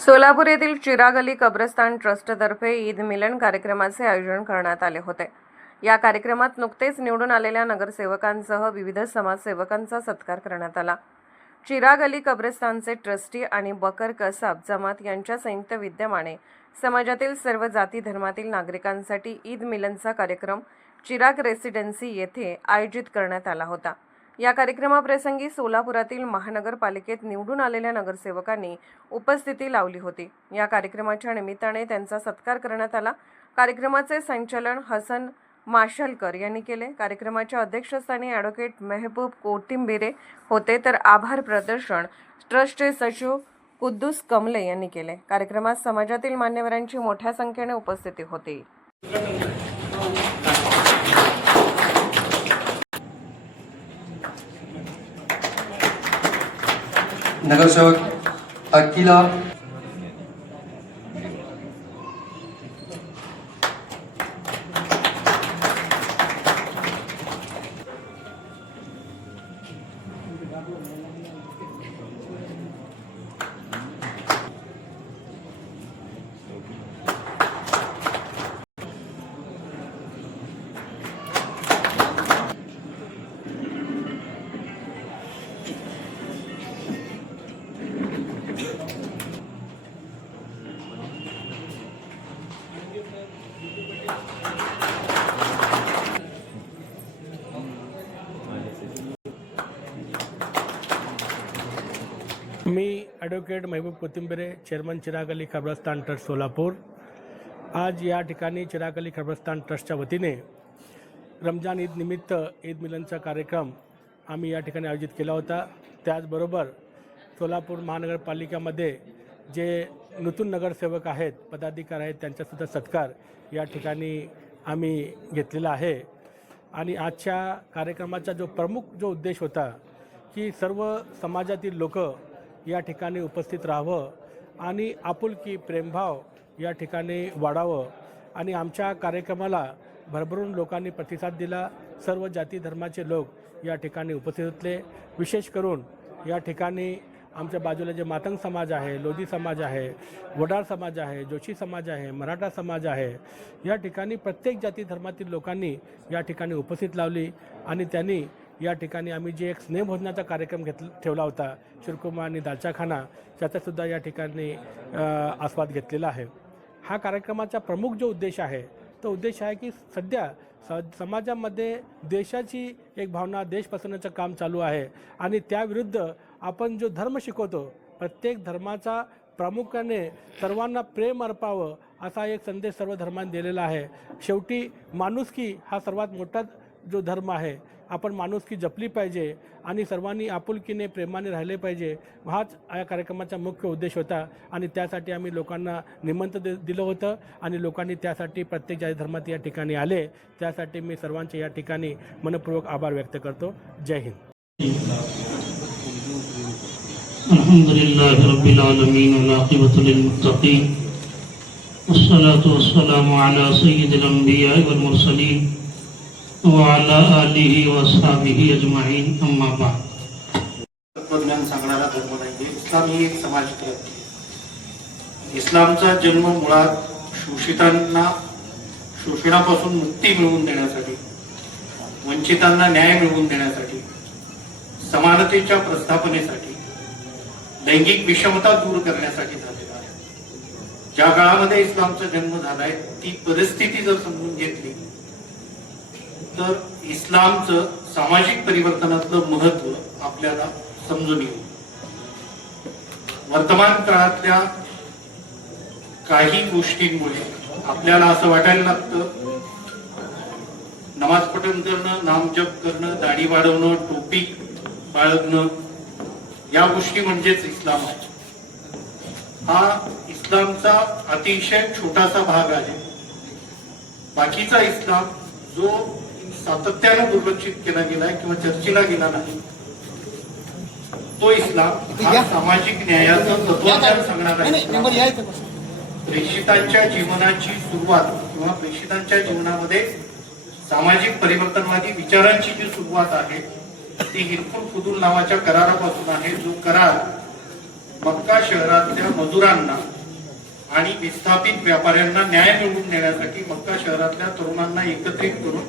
सोलापूर येथील चिराग अली कब्रस्तान ट्रस्टतर्फे ईद मिलन कार्यक्रमाचे आयोजन करण्यात आले होते। या कार्यक्रमात नुकतेच निवडून आलेल्या नगरसेवकांसह विविध समाजसेवकांचा सत्कार करण्यात आला। चिराग अली कब्रस्तानचे ट्रस्टी आणि बकर कसाब जमात यांच्या संयुक्त विद्यमाने समाजातील सर्व जाती धर्मातील नागरिकांसाठी ईद मिलनचा कार्यक्रम चिराग रेसिडेन्सी येथे आयोजित करण्यात आला होता। या कार्यक्रमाप्रसंगी सोलापुरातील महानगरपालिकेत निवडून आलेल्या नगरसेवकांनी उपस्थिती लावली होती। या कार्यक्रमाच्या निमित्ताने त्यांचा सत्कार करण्यात आला। कार्यक्रमाचे संचालन हसन माशलकर यांनी केले। कार्यक्रमाच्या अध्यक्षस्थानी ॲडव्होकेट मेहबूब कोटिंबिरे होते, तर आभार प्रदर्शन ट्रस्टचे सचिव कुद्दूस कमले यांनी केले। कार्यक्रमात समाजातील मान्यवरांची मोठ्या संख्येने उपस्थिती होती। नगरसेवक अकीला मी ॲडव्होकेट मेहबूब कोटिंबिरे, चेअरमन चिराग अली कब्रस्तान ट्रस्ट सोलापूर। आज या ठिकाणी चिराग अली कब्रस्तान ट्रस्टच्या वतीने रमजान ईद निमित्त ईद मिलनचा कार्यक्रम आम्ही या ठिकाणी आयोजित केला होता। त्याचबरोबर सोलापूर महानगरपालिकेमध्ये जे नूतन नगरसेवक आहेत, पदाधिकारी आहेत, त्यांचासुद्धा सत्कार या ठिकाणी आम्ही घेतलेला आहे। आणि आजच्या कार्यक्रमाचा प्रमुख उद्देश होता की सर्व समाजातील लोक या ठिकाणी उपस्थित राहावं आणि आपुलकी प्रेमभाव या ठिकाणी वाढावं। आणि आमच्या कार्यक्रमाला भरभरून लोकांनी प्रतिसाद दिला। सर्व जाती धर्माचे लोक या ठिकाणी उपस्थित होते। विशेष करून या ठिकाणी आमच्या बाजूला जे मातंग समाज आहे, लोधी समाज आहे, वडार समाज आहे, जोशी समाज आहे, मराठा समाज आहे, या ठिकाणी प्रत्येक जाती धर्मातील लोकांनी या ठिकाणी उपस्थित लावली। आणि त्यांनी या ठिकाणी आम्ही जे एक स्नेहभोजनाचा कार्यक्रम ठेवला होता, शिरकुर्मा आणि दालचा खाना, त्याचासुद्धा या ठिकाणी आस्वाद घेतलेला आहे। हा कार्यक्रमाचा प्रमुख उद्देश आहे तो उद्देश आहे की सध्या समाजामध्ये देशाची एक भावना, देश पसरवण्याचं काम चालू आहे आणि त्याविरुद्ध आपण जो धर्म शिकवतो, प्रत्येक धर्माचा प्रामुख्याने सर्वांना प्रेम अर्पावं असा एक संदेश सर्व धर्मांनी दिलेला आहे। शेवटी माणुसकी हा सर्वात मोठा धर्म आहे। आपण माणुसकी जपली पाहिजे आणि सर्वांनी आपुलकीने प्रेमाने राहिले पाहिजे, हाच या कार्यक्रमाचा मुख्य उद्देश होता। आणि त्यासाठी आम्ही लोकांना निमंत्रण दिलं होतं आणि लोकांनी त्यासाठी प्रत्येक जाती धर्मात या ठिकाणी आले। त्यासाठी मी सर्वांचे या ठिकाणी मनपूर्वक आभार व्यक्त करतो। जय हिंद। अल्हम्दुलिल्लाहि रब्बिल आलमीन वल आक़िबतु लिल मुत्तक़ीन वस्सलातु वस्सलामु अला सय्यिदिल अंबिया वल मुरसलीन वअला आलिहि वअस्हाबिहि अजमाईन, अम्मा बाद। तत्वज्ञान सांगणारा धर्म नाही। इस्लाम ही एक समाज क्रांती। इस्लामचा जन्म मुळात शोषितांना शोषणापासून मुक्ती मिळवून देण्यासाठी, वंचितांना न्याय मिळवून देण्यासाठी, समानतेच्या प्रस्थापनेसाठी, लैंगिक विषमता दूर करण्यासाठी झालेला आहे। ज्या काळामध्ये इस्लामचा जन्म झालाय ती परिस्थिती जर समजून घेतली तर इस्लामचं सामाजिक परिवर्तनातलं महत्व आपल्याला समजून येईल। वर्तमान काळातल्या काही गोष्टींमुळे आपल्याला असं वाटायला लागतं नमाज पठण करणं, नामजप करणं, दाढी वाढवणं, टोपी बाळगणं या गोष्टी म्हणजेच इस्लाम आहे। हा इस्लामचा अतिशय छोटासा भाग आहे। बाकीचा इस्लाम जो सातत्यानं दुर्लक्षित केला गेलाय किंवा चर्चेला गेला नाही, तो इस्लाम हा सामाजिक न्यायाचं तत्वज्ञान सांगणारा आहे। प्रेषितांच्या जीवनाची सुरुवात किंवा प्रेषितांच्या जीवनामध्ये सामाजिक परिवर्तनवादी विचारांची जी सुरुवात आहे ती हिरकुल फुदूल नावाच्या करारापासून आहे। जो करार मक्का शहरातल्या मजुरांना आणि विस्थापित व्यापाऱ्यांना न्याय मिळवून देण्यासाठी मक्का शहरातल्या तरुणांना एकत्रित करून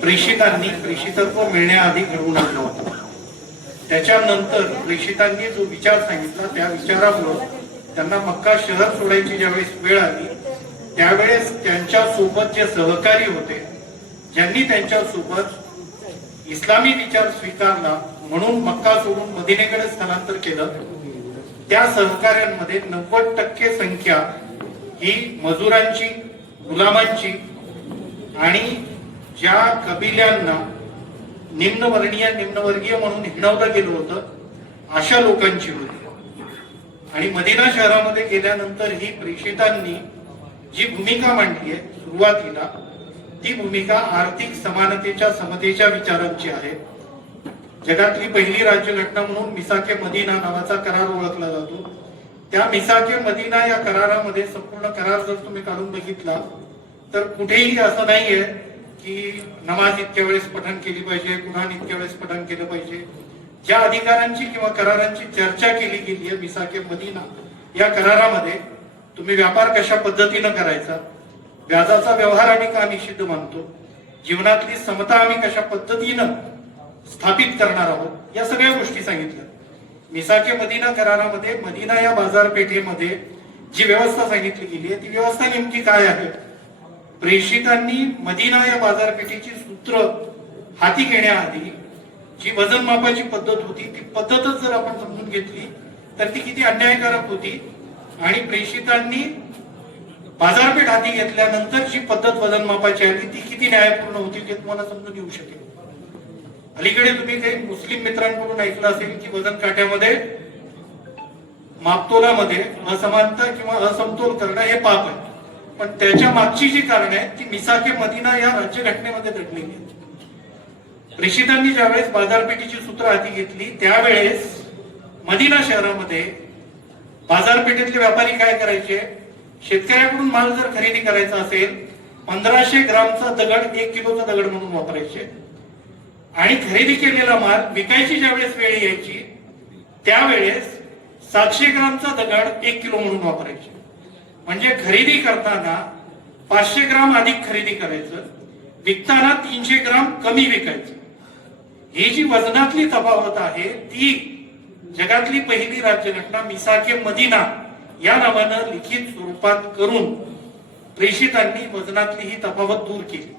प्रेषितांनी प्रेषितत्व मिळण्याआधी घडवून आणलं होतं. त्याच्यानंतर प्रेषितांनी जो विचार सांगितला त्या विचारामुळे त्यांना मक्का शहर सोडायची ज्यावेळेस वेळ आली त्यावेळेस त्यांच्या सोबत जे सहकारी होते, ज्यांनी त्यांच्या सोबत इस्लामी विचार स्वीकारला म्हणून मक्का सोडून मदिनेकडे स्थलांतर केलं, त्या सहकार्यांमध्ये 90% संख्या ही मजुरांची, गुलामांची आणि ज्या कबिल्यांना निम्नवर्णीय निम्नवर्गीय म्हणून हिणवलं गेलं होतं अशा लोकांची होती. आणि मदिना शहरामध्ये गेल्यानंतर ही प्रेषितांनी जी भूमिका मांडली आहे सुरुवातीला, ती भूमिका आर्थिक समानतेच्या समतेच्या विचारांची आहे. जगातली पहिली राज्यघटना म्हणून मिसाके मदिना नावाचा करार ओळखला जातो. त्या मिसाके मदिना या करारामध्ये संपूर्ण करार जर तुम्ही काढून बघितला तर कुठेही असं नाहीये की नमाज इतक्या वेळेस पठण केली पाहिजे, कुराण इतक्या वेळेस पठण केलं पाहिजे. ज्या अधिकारांची किंवा करारांची चर्चा केली गेली आहे मिसाके मदिना या करारामध्ये, तुम्ही व्यापार कशा पद्धतीनं करायचा, व्याजाचा व्यवहार आम्ही का निषिद्ध मानतो, जीवनातली समता आम्ही कशा पद्धतीनं स्थापित करणार आहोत, या सगळ्या गोष्टी सांगितल्या. मिसाके मदिना करारामध्ये मदिना या बाजारपेठेमध्ये जी व्यवस्था सांगितली गेली आहे ती व्यवस्था नेमकी काय आहे. प्रेषितांनी मदिना या बाजारपेठेची सूत्र हाती घेण्याआधी जी वजन मापाची पद्धत होती ती पद्धतच जर आपण समजून घेतली तर ती किती अन्यायकारक होती. आणि प्रेषितांनी बाजारपेठ हाती घेतल्यानंतर जी पद्धत वजन मापाची आली ती किती न्यायपूर्ण होती ते तुम्हाला समजून येऊ शकेल. अलीकडे तुम्ही काही मुस्लिम मित्रांकडून ऐकलं असेल की वजन काट्यामध्ये मापतोलामध्ये असमानता किंवा असमतोल करणं हे पाप आहे. पण त्याच्या मागची जी कारण आहे ती मिसाके मदिना या राज्यघटनेमध्ये दडलेली आहे. प्रेषितांनी ज्यावेळेस बाजारपेठेची सूत्र हाती घेतली त्यावेळेस मदिना शहरामध्ये बाजारपेठेतले व्यापारी काय करायचे, शेतकऱ्याकडून माल जर खरेदी करायचा असेल 1500 ग्रामचा दगड 1 किलोचा दगड म्हणून वापरायचे आणि खरेदी केलेला माल विकायची ज्यावेळेस वेळ यायची त्यावेळेस 700 ग्रामचा दगड 1 किलो म्हणून वापरायचे. म्हणजे खरेदी करताना 500 ग्राम अधिक खरेदी करायचं, विकताना 300 ग्राम कमी विकायचं. ही जी वजनातली तफावत आहे ती जगातली पहिली राज्यघटना मिसाके मदिना या नावानं लिखित स्वरूपात करून प्रेषितांनी वजनातली ही तफावत दूर केली.